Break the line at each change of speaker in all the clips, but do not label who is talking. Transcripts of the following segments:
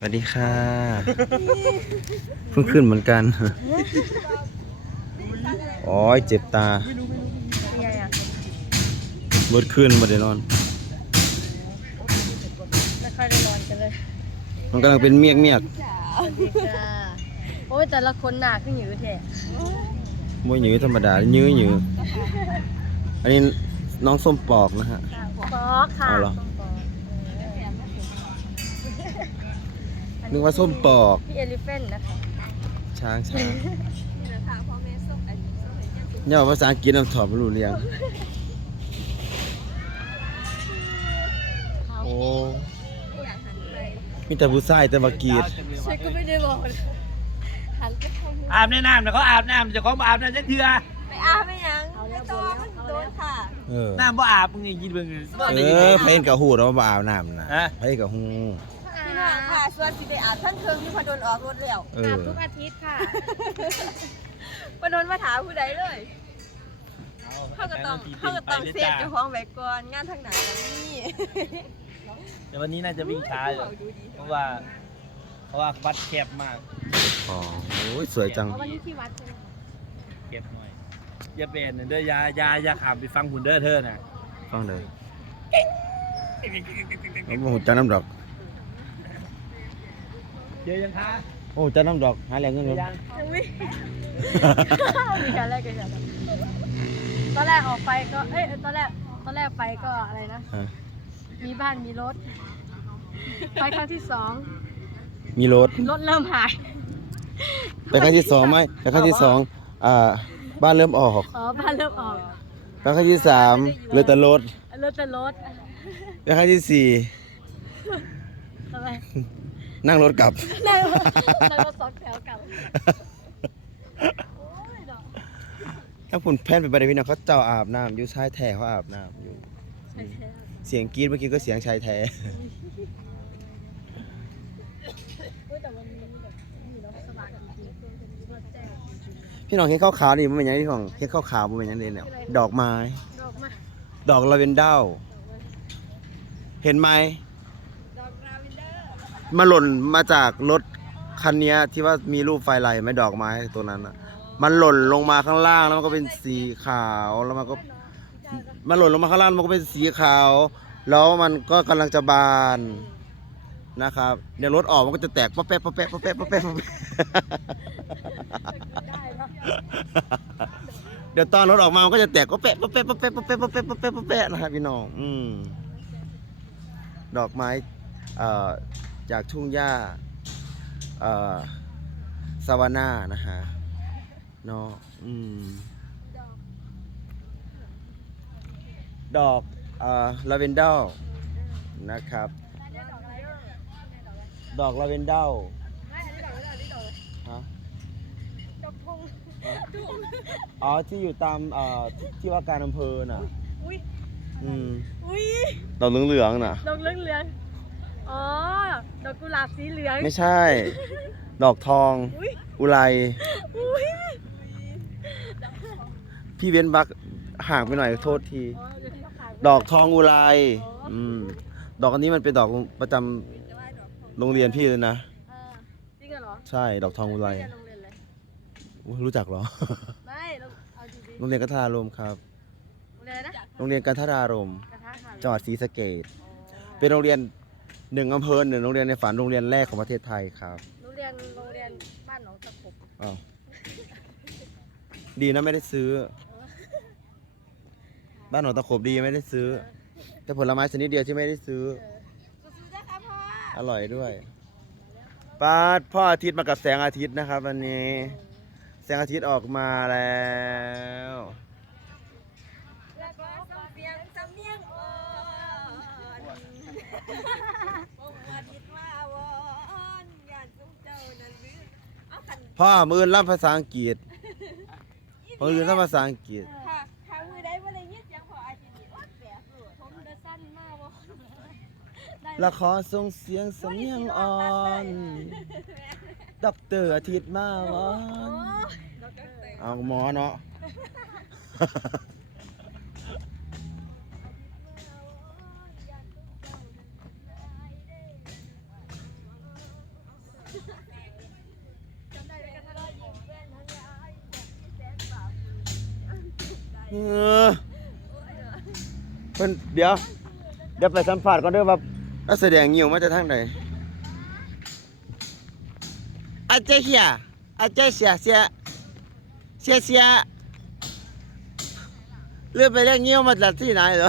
สวัสดีค่ะ เพิ่งขึ้นเหมือนกันโอ้ยเจ็บตา
ยังไงอะ
เบิดขึ้นมาได้นอน
ไม่ค่อยได้นอนกันเลย
มันกำลังเป็นเมียกเมียก
สวัสดีค่ะโอ้ยแต่ละคนหนาขึ้นอยู่แท้
มวยหยือธรรมดายื้อหยืออันนี้น้องส้มปอกนะฮะ
ปอกค่ะ
เอาเหรอ นึกว่าส้มปอก
พี่เอลิเฟนนะคะ
ช้างช้างเนี่ยภาษาอังกฤษน้ำถอดไม่รู้เรียงโอ้มีแต่ผู้ชายแต่มากรีด
ฉันก็ไม่ได้บอกนะหันไปทางนู้น
อาบในน้ำแต่เขาอาบน้ำเจะของบ่อาบน้ำจักเทื่อ
ไปอาบไม่ยังไม่ต้องมันโดนค่ะ
เออ
น้ำบ่อาบมึงไงยินเบิ่ง
เออเพนกับหูเราบ่อาบน้ำนะ
ฮะ
เพนกับหู
พี่น้องค่ะ ส่วนสิไปอาบท่านเคิงที่พอโดนออกรถแล้ว
เอ
อา
อบ
ทุกอาทิตย์ค่ะ
พอโดนมาถามผู้ใดเลยเขาก็ต้องเขาก็ต้องเซฟเจ้าของไว้ก่อนงานทางไหนก็มี
แต่วันนี้น่าจะวิ่งช้าอยู่เพราะว่า เพราะว่าวัดแคบมาก
อ๋อโอ้ยสวยจัง
เอาวันนี้ที่วัดใช่ไหมคะ
เก็บหน่อยอย่าเป็นเด้ออย่าอย่าอย่าขามไปฟังหุ่นเด้อเธอน่ะ
ฟังเลยโอ้โหจันน้ำดอก
เจอยังคะ
โอ้จันน้ำดอกหาแรงเงิน
เจ
เล
อยยัง
มีการแรกกันอย่างนั้นตอนแรกออกไปก็เอ้ยตอนแรกตอนแรกไปก็อะไรนะ
ฮะ
มีบ้านมีรถ ไปครั้งที่สอง
มีรถ
รถเริ่มหาย
ไปครั้งที่สองไหมไปครั้งที่สองอ่าบ้านเริ่มออก
อ๋อบ้านเริ่มออก
ไปครั้งที่สามเหลือแต่รถ
รถแต่รถ
ไปครั้งที่สี่
ทำไม
นั่งรถกลับ
นั่งนั่งรถสองแถวกลับโอ้ยดอก
ถ้าคุณแพนไปบริเวณนั้นเขาเจ้าอาบน้ำอยู่ชายแท้เขาอาบน้ำอยู่
ใช่ใช่
เสียงกรีดเมื่อกี้ก็เสียงชายแท้
เฮ้ยแต่วันนี้แบบนี่เราสบายจริงๆรถแจ้ง
พี่น้องเห็นข้าวขาวๆนี่มันเป็นหยังพี่น้องเห็นข้าวขาวมันเป็นหยังเนี่ยดอกไม้
ดอกมา
ดอกลาเวนเดอร์เห็นไหม
ดอกราวินเดอร์
มาหล่นมาจากรถคันนี้ที่ว่ามีรูปไฟไหลไหมดอกไม้ตัวนั้นอะมันหล่นลงมาข้างล่างแล้วมันก็เป็นสีขาวแล้วมันก็ มันหล่นลงมาข้างล่างมันก็เป็นสีขาว แล้วมันก็กำลังจะบานนะครับเดี๋ยวรถออกมันก็จะแตกป๊ะแป๊ะป๊ะแป๊ะป๊ะแป๊ะป๊ะแป๊ะป๊ะแป๊ะ
เดี๋
ยวตอนรถออกมามันก็จะแตกป๊ะแป๊ะป๊ะแป๊ะป๊ะแป๊ะป๊ะแป๊ะป๊ะแป๊ะป๊ะแป๊ะปะแป๊ะนะครับพี่น้องอืมดอกไม้เอ่อ จากทุ่งหญ้าเอ่อซาวาน่านะฮะเนาะอืม ดอกเอ่อลาเวนเดอร์นะครับ ดอกลาเวนเดอร์
ไม่อันนี้ดอกอะไรอันนี้ดอกอะไร
ฮะ
ดอกพง
อ๋อที่อยู่ตามเอ่อที่ที่ว่าการอำเภอน่ะ
อุ้ย
อืม
อุ้ย
ดอกเหลืองๆน่ะ
ดอกเหลืองเหลืองๆ อ๋อ ดอกกุหลาบสีเหลือง
ไม่ใช่ ดอกทอง
อุ้ย
อุไร
อุ้ย
พี่เว้นบักห่างไปหน่อยโทษที
อ๋อเดี๋ยวที่เขาขาย
ดอกทองอุไร
อ๋ออื
อืมดอกอันนี้มันเป็นดอกประจำโรงเรียนพี่เลยนะ
เออจริงเหรอ
ใช่ ดอกทองอุไร
เรียนโรงเรียนเลย
อุ๊ยรู้จักเหรอ
ไม่เราเอาดี
โรงเรียนกัทารมครับ
ๆโรงเรียนอะไรนะ
โรงเรียนกันทรารม
กระทะค่ะ
จังหวัดศรีสะเกษเป็นโรงเรียน หนึ่งอำเภอหนึ่งโรงเรียนในฝันโรงเรียนแรกของประเทศไทยครับ
โรงเรียนโรงเรียนบ้านหนองตะขบ
อ้าวดีนะไม่ได้ซื้อ บ้านหนองตะขบดีไม่ได้ซื้อ แต่ผลไม้ชนิดเดียวที่ไม่ได้ซื้อ
ซื้อๆนะคะพ่อ
อร่อยด้วยป้าดพ่ออาทิตย์มากับแสงอาทิตย์นะครับวันนี้ แสงอาทิตย์ออกมาแล้ว
แล้ว เอาคัน
พ่อมือล่ำภาษาอังกฤษมือล่ำภาษาอังกฤษ
ค่ะทางมือได้บ่ได้ยินเสียงพออาทิตย์นี่อดแปลกโลด
ผมเดสั้นมากวะได้
ละขอส่งเสียงสำเนียงอ่อนดอกเตอร์อาทิตย์มาวอน
ดอกเตอร์
เอาหมอเนาะ ออเพิ่นเดี๋ยว เดี๋ยวไปสัมภาษณ์ก่อนเด้อว่านักแสดงงิ้วมาจากทางไหนอาเจเฮียอาเจเสียเสียเสียเสียเลือกไปเรียกงิ้วมาจากที่ไหนเหรอ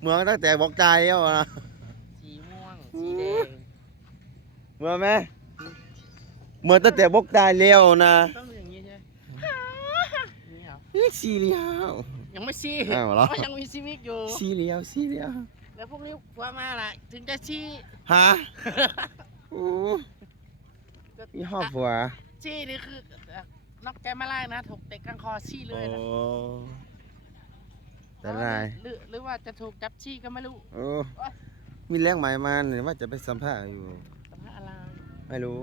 เมืองตั้งแต่บอกใจแล้วนะ
สีม่วงสีแดง
เมืองไหม เมืองตั้งแต่บอกใจแล้วนะ
ต้องอย่างนี้ใช่ไหมนี่เหรอ
นี่สีเหลียว
ยังไม่ซี
อ้าวเหรอ
ก็ยังมีชีวิตอยู่
สีเหลียวสีเหลียว
แล้วพวกนี้ผัวมาล่ะ ถึงจะชี้
ฮะโอ้มีหอบผัว
ชี้นี่คือเอ่อน็อกแกมาไล่นะถูกเตะกลางคอชี้เล
โอ้
ยนะ
แต่ไร
หรือหรือว่าจะถูกจับชี้ก็ไม่รู้
โอ้มีแรงหมายมาเนี่ยว่าจะไปสัมภาษณ์อยู่
สัมภาษณ์อะไร
ไม่รู้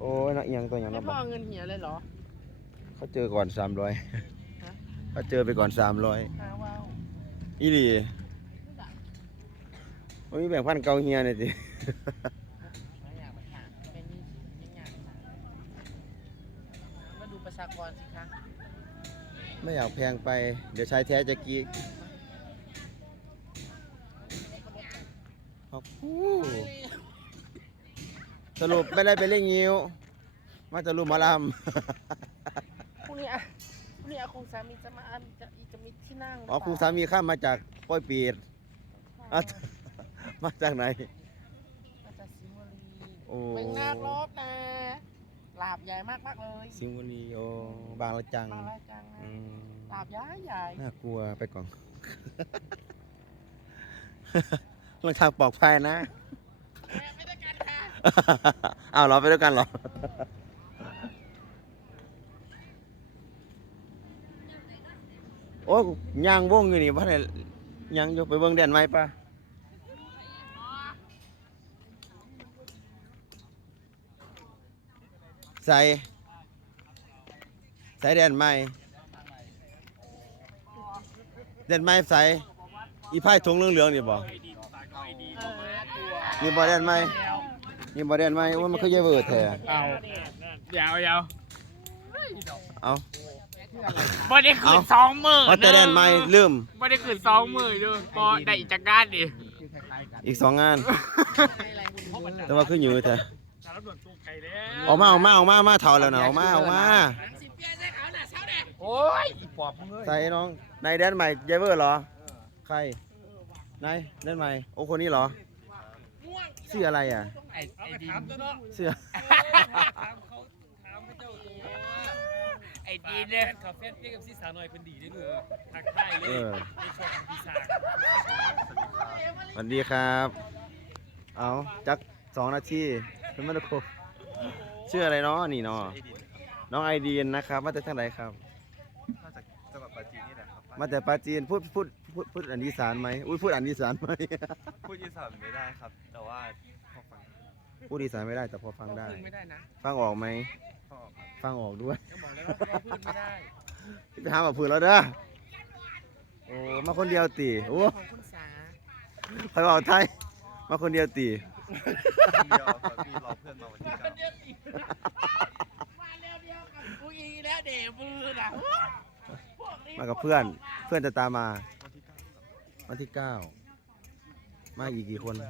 โอ้ยนักเอียงตัวอย่าง
ไม่
นั้น
พ่อเอาเงินเหียเลยเหรอ
เขาเจอก่อนสามร้อย
ฮะ
เขาเจอไปก่อนสามร้อย
หาว้าว
อีหลีโอ้ยมีแบ่งพันเกาเฮียเนี่ยสิ
ไม่อยากไปถามเป็นนี่สิไม่อยากถามมาดูประชากรสิคะ
ไม่อยากแพงไป เดี๋ยวชายแท้จะกรีดขอบคุณ สรุปไม่ได้ไปเล่นงิ้ว มาจะรู้หมอล
พรุ่งนี้อะพรุ่งนี้อาคงสามีจะมาอันจะจะมีที่นั่งหรืำ
อ๋อ
เปล่
คุณสามีข้ามมาจากป้อยปีดอะมาจากไหน
มาจากสิงห์บุรี
โอ้
เป็นนาครบนะลาบใหญ่มากมากๆเลย
สิงห์บุรีโอ้บางละจัง
มาแล้วจังนะ
อืม
ลาบใหญ่ใหญ่
น่ากลัวไปก่อนลงทางปลอดภัยนะ
แม่ไม่ได้กันค่ะ
อ้าวเรอไปด้วยกันเหรอโอ้ยางวงอยู่นี่พ่อเนี่ยย่างอยู่ไปเบิ่งแดนไหมปะใส่ใส่แดนไหมแดนไหมใส่อีไพ่ทงเหลืองๆนี่บ่นี่บ่แดนไหม นี่บ่แดนไหมว่ามันคือเยเวอร์แท้
เอายาวยาว
เอา
บ่ได้ขื
เอา
นสองมือ
ว่าแต่แดนไหมลืม
บ่ได้ขืนสองมือด้วยพอได้อีกจากงานดิ
อีกสองงาน แต่ว่าคืออยู่แท้
สารด่วน
ออกมาออกมาออกมามาเท่าแล้วนะออกมาออกมา
โอ้ยอีปอบมึงเอ้ย
ใส่น้องนายแดนใหม่เยเวอร์เหรอ ใครนายแดนใหม่โอ้คนนี้เหรอชื่ออะไรอะ
ไอ้ไอ้ดิน
ชื่อ
ไอ้ดินเนี่ยคาเฟ่เรียกกับซีสาวหน่อยเพิ่นดีได้เลยทักทายเล
เอยอ
ในช่วงปีศาจ
สวัสดีครับ เอาจักสองนาทีเป็นมาตครบชื่ออะไรเนาะนี่เนาะน้องไอดีนนะครับ มาจากทางไหนครับ
มาจากจังหวัดปราจีนนี่แหละครับ
มาแต่ปราจีนพูดพูดพูดพูดอันอีสานไหมอุ้ยพูดอันอีสานไหม
พูดอีสานไม่ได้ครับ แต่ว่า พอฟัง
พูดอีสานไม่ได้แต่พอฟังได้
พึ่งไม่ได้นะ
ฟังออกไหม
พอออกครับ
ฟังออกด้วย
ก็บอกแล้วว่าพึ่งไม่ได้
ไปหาแบบผืนแล้วเด้อโอ้มาคนเดียวตีโอ้
ของคุณสา
ใครบอกไทย มาคนเดียวตี
คนเดียวครับพี่รอเพื่อนมาวันที่เก้า
มาเร็วเดียวกับกูอีแล้วเดมือน่ะพวกนี้
มากับเพื่อน เพื่อนจะตามมา
วันที่เก้าครับ
วันที่เก้ามาอีกกี่คน
แฟ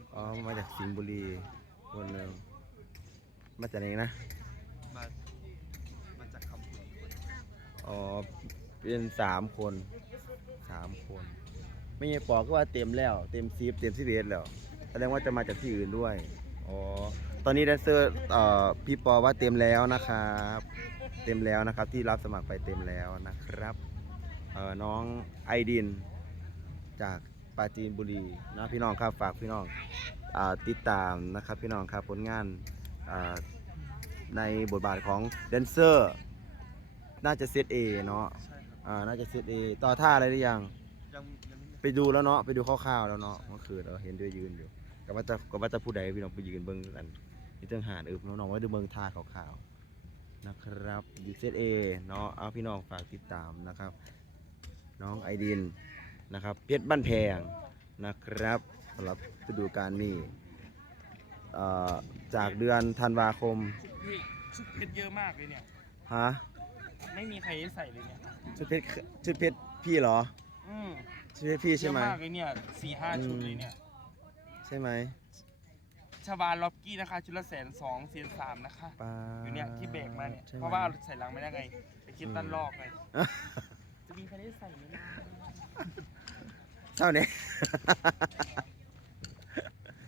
อีกคนที่มัน
อ๋อมาจากสิงห์บุรีคนหนึ่งมาจากไหนนะ
มามาจากคำพูดอีกคน
อ๋อเป็นสามคนสามคน ไม่ใช่ปอกก็ว่าเต็มแล้ว เต็มซีฟเต็มซีเแล้วแสดงว่าจะมาจากที่อื่นด้วยอ๋อตอนนี้แดนเซอร์เอ่อพี่ปอว่าเต็มแล้วนะครับ เต็มแล้วนะครับที่รับสมัครไปเต็มแล้วนะครับเอ่อน้องไอดินจาก ปราจีนบุรีนะพี่น้องครับฝากพี่น้องอติดตามนะครับพี่น้องครับผลงานในบทบาทของแดนเซอร์ น่าจะเซตเอเนาะน่าจะเซตเอต่อท่าอะไรหรือยัง
ยง
ไปดูแล้วเนาะไปดูคร่าวๆแล้วเนาะเมื่อคืนเราเห็นด้วยยืนอยู่ก็ว่าจะก็ว่าจะผู้ใดพี่น้องไปยืนเบิ้งกันนี่ต้องหารเออน้องๆไว้ดูเบิ้งท่าขาวๆนะครับยูเซตเอเนาะเอาพี่น้องฝากติดตามนะครับ น้องไอดิน นะครับเพชรบ้านแพงนะครับสำหรับฤดูกาลนี้เอ่อจากเดือนธันวาคม
ชุดพี่ชุดเพชรเยอะมากเลยเนี่ย
ฮะ
ไม่มีใครได้ใส่เลยเนี่ย
ชุดเพชรชุดเพชรพี่เหรอ
อืม
ชุดเพชรพี่
เย
ใช่
อะ
ไหม
มากเลยเนี่ยสี่ห้าชุดเลยเนี่ย
ใช่ไหม
ชาบานล็อบกี้นะคะชุดละแสนสองแสนสามนะคะ
ปา
อยู่เนี่ยที่แบกมาเนี่ย
ใช่ไหม
เพราะว่าใส่ลังไม่ได้ไงไปคิดตั้นลอกไง จะมีใครได้ใส่ไหมนะ
เท่านี้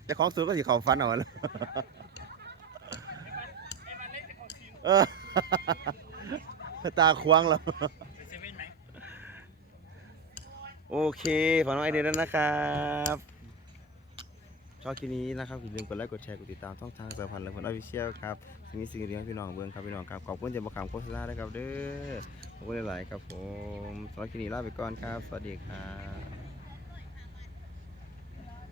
จะของสูงก็สิเขาฟันเอาแล้วเออตาควางแล้ว
ไปเซเว่นไหม
โอเคฝากน้องไอเดียด้วยนะครับ ชอบคลิปนี้นะครับอย่าลืมกดไลค์กดแชร์กดติดตามช่องทางสารพันธ์และผลออฟฟิเชียลครับสิ่งนี้สิ่งเดียวให้พี่น้องเบิ่งครับพี่น้องครับขอบคุณเจ้าประคำโฆษณาด้วยครับเด้อขอบคุณหลายๆครับผมสำหรับคลิปนี้ลาไปก่อนครับ สวัสดีครับ